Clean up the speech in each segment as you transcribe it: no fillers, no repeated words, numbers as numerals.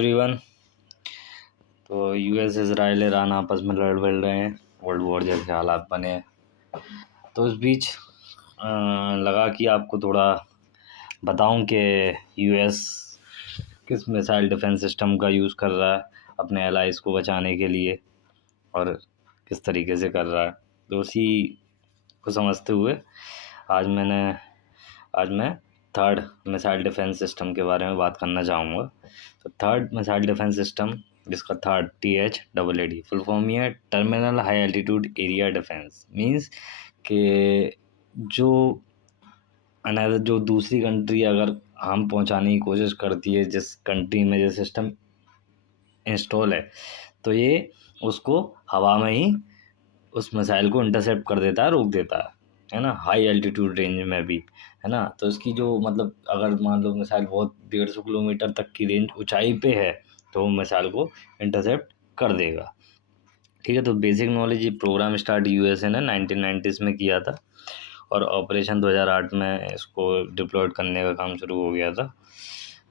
Everyone. तो US Israel Iran आपस में लड़ बढ़ रहे हैं, वर्ल्ड वॉर जैसे हालात बने हैं। तो इस बीच लगा कि आपको थोड़ा बताऊं कि यूएस किस मिसाइल डिफेंस सिस्टम का यूज़ कर रहा है अपने एलाइज को बचाने के लिए और किस तरीके से कर रहा है। तो उसी को समझते हुए आज मैं थर्ड मिसाइल डिफेंस सिस्टम के बारे में बात करना चाहूँगा। तो थर्ड मिसाइल डिफेंस सिस्टम, जिसका थर्ड THAAD फुल फॉर्म ही है terminal high altitude area defence. Means कि जो दूसरी कंट्री अगर हम पहुंचाने की कोशिश करती है, जिस कंट्री में ये सिस्टम इंस्टॉल है, तो ये उसको हवा में ही उस मिसाइल को इंटरसेप्ट कर देता है, रोक देता है ना, हाई एल्टीट्यूड रेंज में भी, है ना। तो इसकी जो मतलब अगर मान लो मिसाइल बहुत 150 किलोमीटर तक की रेंज ऊंचाई पे है तो वो मिसाइल को इंटरसेप्ट कर देगा। ठीक है। तो बेसिक नॉलेज, ये प्रोग्राम स्टार्ट यूएसए ने 1990s में किया था और ऑपरेशन 2008 में इसको डिप्लॉयड करने का काम शुरू हो गया था।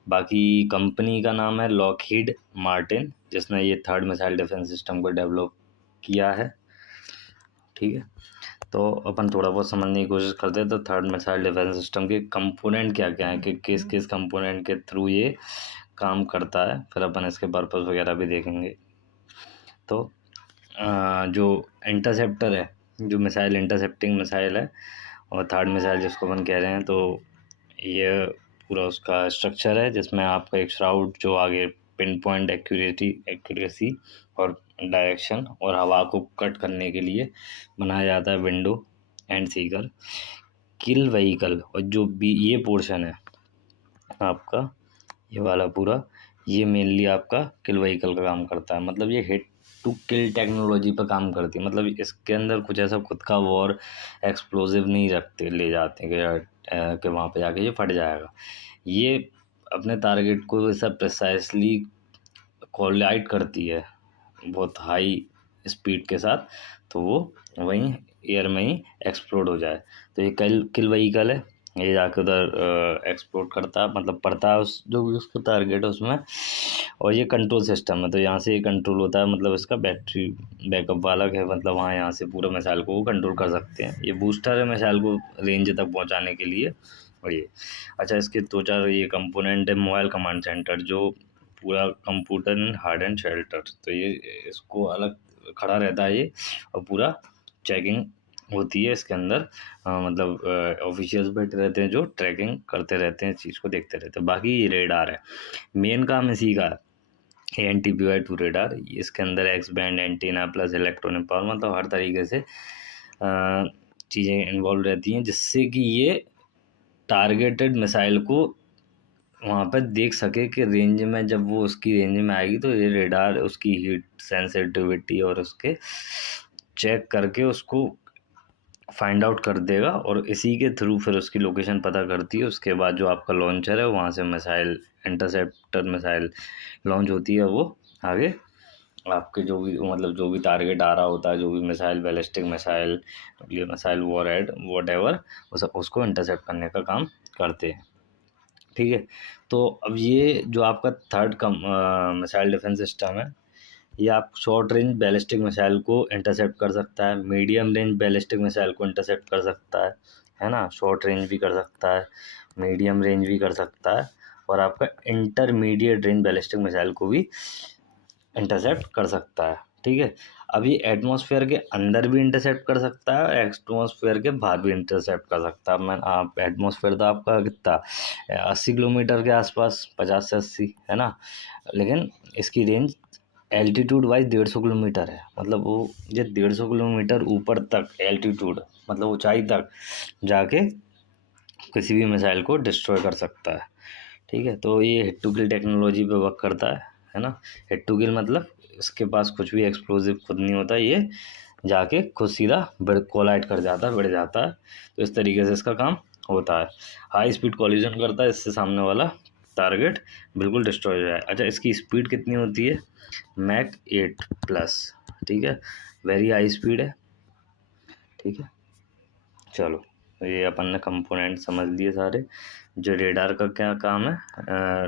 बाकी कंपनी का नाम है लॉकहीड मार्टिन, जिसने ये थर्ड मिसाइल डिफेंस सिस्टम को डेवलप किया है। ठीक है। तो अपन थोड़ा बहुत समझने की कोशिश करते हैं। तो थर्ड मिसाइल डिफेंस सिस्टम के कंपोनेंट क्या क्या हैं, कि किस किस कंपोनेंट के थ्रू ये काम करता है, फिर अपन इसके पर्पस वगैरह भी देखेंगे। तो जो इंटरसेप्टर है, जो मिसाइल इंटरसेप्टिंग मिसाइल है, और थर्ड मिसाइल जिसको अपन कह रहे हैं, तो ये पूरा उसका स्ट्रक्चर है जिसमें आपका एक श्राउड जो आगे पिन पॉइंट एक्यूरेसी और डायरेक्शन और हवा को कट करने के लिए बनाया जाता है, window and Sikar kill vehicle. और जो भी ये पोर्शन है आपका, ये वाला पूरा, ये मेनली आपका किल व्हीकल का काम करता है। मतलब ये हिट टू किल टेक्नोलॉजी पर काम करती है। मतलब इसके अंदर कुछ ऐसा खुद का वॉर एक्सप्लोजिव नहीं रखते, ले जाते कि वहाँ पे जाके ये फट जाएगा। ये अपने टारगेट को ऐसा प्रिसाइसली कोलाइड करती है बहुत हाई स्पीड के साथ, तो वो वहीं एयर में ही एक्सप्लोड हो जाए। तो ये किल व्हीकल है, ये जाके उधर एक्सप्लोड करता है, मतलब पड़ता है उस जो भी उसको टारगेट है उसमें। और ये कंट्रोल सिस्टम है, तो यहाँ से ये कंट्रोल होता है, मतलब इसका बैटरी बैकअप वाला है, मतलब वहाँ यहाँ से पूरा मिसाइल को वो कंट्रोल कर सकते हैं। ये बूस्टर है मिसाइल को रेंज तक पहुँचाने के लिए। और ये अच्छा, इसके दो चार ये कंपोनेंट है। मोबाइल कमांड सेंटर, जो पूरा computer and hard and shelter, तो ये इसको अलग खड़ा रहता है ये, और पूरा चेकिंग होती है इसके अंदर। मतलब ऑफिशियल्स बैठे रहते हैं जो ट्रैकिंग करते रहते हैं, इस चीज़ को देखते रहते हैं। बाकी ये रेडार है, मेन काम इसी का है, ANTPY2 रेडार। इसके अंदर x band antenna plus electronic power, मतलब हर तरीके से चीज़ें इन्वॉल्व रहती हैं, जिससे कि ये टारगेटेड मिसाइल को वहाँ पर देख सके कि रेंज में, जब वो उसकी रेंज में आएगी तो ये रेडार उसकी हीट सेंसिटिविटी और उसके चेक करके उसको फाइंड आउट कर देगा, और इसी के थ्रू फिर उसकी लोकेशन पता करती है। उसके बाद जो आपका लॉन्चर है, वहाँ से मिसाइल इंटरसेप्टर मिसाइल लॉन्च होती है, वो आगे आपके जो भी मतलब जो भी टारगेट आ रहा होता है, जो भी missile, ballistic missile, missile warhead whatever, उसको इंटरसेप्ट करने का काम करते हैं। ठीक है। तो अब ये जो आपका थर्ड मिसाइल डिफेंस सिस्टम है, ये आप शॉर्ट रेंज बैलिस्टिक मिसाइल को इंटरसेप्ट कर सकता है, मीडियम रेंज बैलिस्टिक मिसाइल को इंटरसेप्ट कर सकता है ना, शॉर्ट रेंज भी कर सकता है, मीडियम रेंज भी कर सकता है, और आपका इंटरमीडिएट रेंज बैलिस्टिक मिसाइल को भी इंटरसेप्ट कर सकता है। ठीक है। अब ये एटमॉस्फेयर के अंदर भी इंटरसेप्ट कर सकता है और एटमॉस्फेयर के बाहर भी इंटरसेप्ट कर सकता है। आप एटमॉस्फेयर तो आपका कितना 80 किलोमीटर के आसपास, 50 से 80, है ना, लेकिन इसकी रेंज एल्टीट्यूड वाइज 150 किलोमीटर है। मतलब वो ये 150 किलोमीटर ऊपर तक एल्टीट्यूड, मतलब ऊंचाई तक जाके किसी भी मिसाइल को डिस्ट्रॉय कर सकता है। ठीक है। तो ये हिट टू किल टेक्नोलॉजी पे वर्क करता है ना। हिट टू किल मतलब इसके पास कुछ भी एक्सप्लोजिव खुद नहीं होता, ये जाके खुद सीधा कोलाइड कर जाता है, बढ़ जाता है। तो इस तरीके से इसका काम होता है। हाई स्पीड कॉलिजन करता है, इससे सामने वाला टारगेट बिल्कुल डिस्ट्रॉय हो जाए। अच्छा, इसकी स्पीड कितनी होती है? मैक 8+। ठीक है, वेरी हाई स्पीड है। ठीक है। चलो, ये अपन ने कंपोनेंट समझ लिए सारे। जो रेडार का क्या काम है,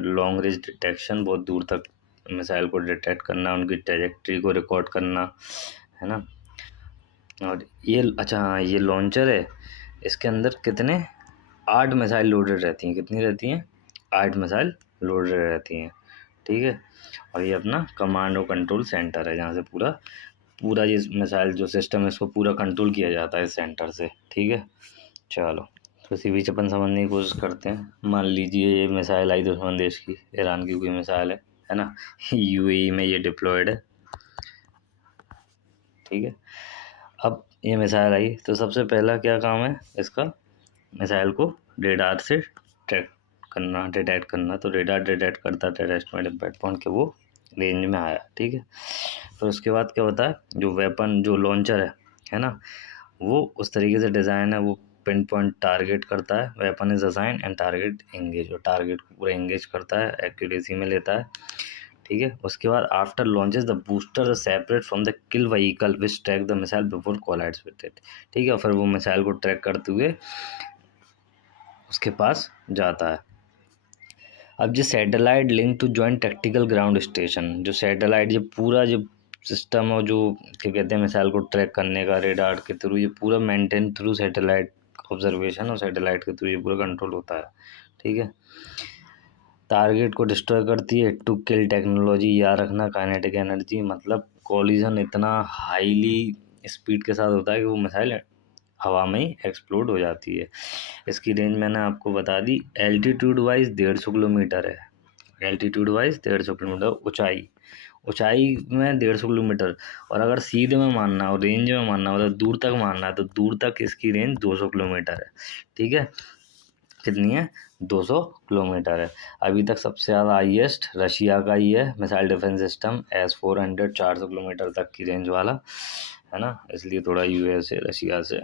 लॉन्ग रेंज डिटेक्शन, बहुत दूर तक मिसाइल को डिटेक्ट करना, उनकी ट्रैजेक्टरी को रिकॉर्ड करना, है ना। और ये अच्छा हाँ, ये लॉन्चर है, इसके अंदर कितने 8 मिसाइल लोडेड रहती हैं। कितनी रहती हैं? 8 मिसाइल लोडेड रहती हैं, ठीक है। और ये अपना कमांड और कंट्रोल सेंटर है, जहाँ से पूरा ये मिसाइल जो सिस्टम है इसको पूरा कंट्रोल किया जाता है इस सेंटर से, ठीक है। चलो, तो इसी बीच अपन समझने की कोशिश करते हैं। मान लीजिए ये मिसाइल आई दुश्मन देश की, ईरान की कोई मिसाइल है ना, यूएई में ये डिप्लॉयड है, ठीक है। अब ये मिसाइल आई तो सबसे पहला क्या काम है इसका, मिसाइल को रेडार से डिटेक्ट करना। तो रेडार डिटेक्ट करता है टेररिस्ट इम्पैक्ट पॉइंट के वो रेंज में आया, ठीक है। फिर उसके बाद क्या होता है, जो वेपन जो लॉन्चर है ना, वो उस तरीके से डिज़ाइन है, वो पिन पॉइंट टारगेट करता है। Weapon is assign and target engage, और टारगेट को पूरा एंगेज करता है, एक्यूरेसी में लेता है, ठीक है। उसके बाद after launches the booster is separate from the kill vehicle which track the missile before collides with it, ठीक है। फिर वो मिसाइल को ट्रैक करते हुए उसके पास जाता है। अब जो satellite link to joint tactical ground station, जो सैटेलाइट ये पूरा जो सिस्टम और जो क्या कहते हैं मिसाइल को ट्रैक करने का रेडार के थ्रू, ये पूरा मेंटेन थ्रू सैटेलाइट ऑब्जर्वेशन और सैटेलाइट के थ्रू ये पूरा कंट्रोल होता है, ठीक है। टारगेट को डिस्ट्रॉय करती है, टू किल टेक्नोलॉजी, याद रखना काइनेटिक एनर्जी, मतलब कॉलिजन इतना हाईली स्पीड के साथ होता है कि वो मिसाइल हवा में ही एक्सप्लोड हो जाती है। इसकी रेंज मैंने आपको बता दी, एल्टीट्यूड वाइज 150 किलोमीटर है, एल्टीट्यूड वाइज 150 किलोमीटर ऊंचाई में 150 किलोमीटर। और अगर सीधे में मानना और रेंज में मानना, मतलब दूर तक मानना है, तो दूर तक इसकी रेंज 200 किलोमीटर है, ठीक है। कितनी है? 200 किलोमीटर है। अभी तक सबसे ज़्यादा हाईएस्ट रशिया का ही है missile defence system, S-400 400 kilometre तक की रेंज वाला, है ना। इसलिए थोड़ा यूएस रशिया से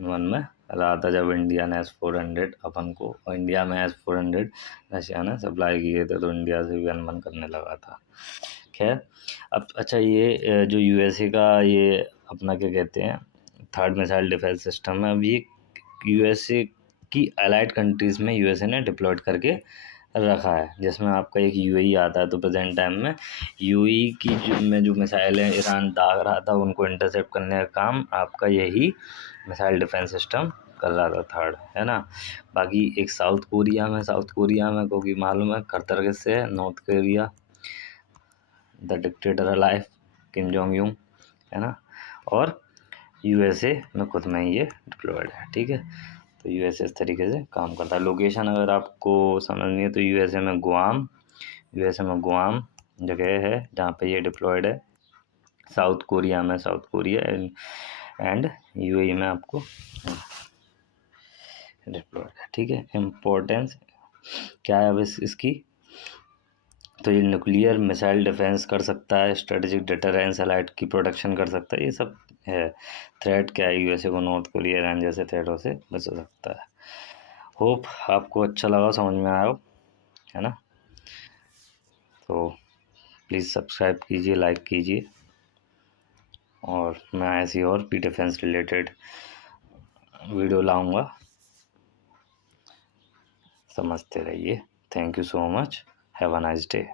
मन में रहा था जब इंडिया ने S-400 अपन को, और इंडिया में S-400 रशिया ने सप्लाई किए थे, तो इंडिया से भी अनबन करने लगा था। खैर, अब अच्छा ये जो यूएसए का ये अपना क्या कहते हैं थर्ड मिसाइल डिफेंस सिस्टम है, अब ये यूएसए की अलाइड कंट्रीज़ में यूएसए ने डिप्लॉयड करके रखा है, जिसमें आपका एक यूएई आता है। तो प्रेजेंट टाइम में यूएई की जो मिसाइल है ईरान दाग रहा था, उनको इंटरसेप्ट करने का काम आपका यही मिसाइल डिफेंस सिस्टम कर रहा था, थर्ड, है ना। बाकी एक साउथ कोरिया में क्योंकि मालूम है खतर किससे है, North Korea, the dictator alive Kim Jong Un, है ना। और यूएसए में खुद में ही ये डिप्लॉयड है, ठीक है। तो यूएसए इस तरीके से काम करता है। लोकेशन अगर आपको समझनी है तो यूएसए में गुआम जगह है जहाँ पे ये डिप्लॉयड है। साउथ कोरिया एंड यूएई में आपको डिप्लॉयड है, ठीक है। इम्पोर्टेंस क्या है अब इसकी, तो ये न्यूक्लियर मिसाइल डिफेंस कर सकता है, स्ट्रेटेजिक डिटरेंस, अलाइड की प्रोटेक्शन कर सकता है, ये सब है। थ्रेट क्या है, यूएसए को नॉर्थ कोरिया ईरान जैसे थ्रेटों से बचा सकता है। होप आपको अच्छा लगा, समझ में आया हो, है ना। तो प्लीज़ सब्सक्राइब कीजिए, लाइक कीजिए, और मैं ऐसी और भी डिफेंस रिलेटेड वीडियो लाऊंगा, समझते रहिए। Thank you so much, have a nice day.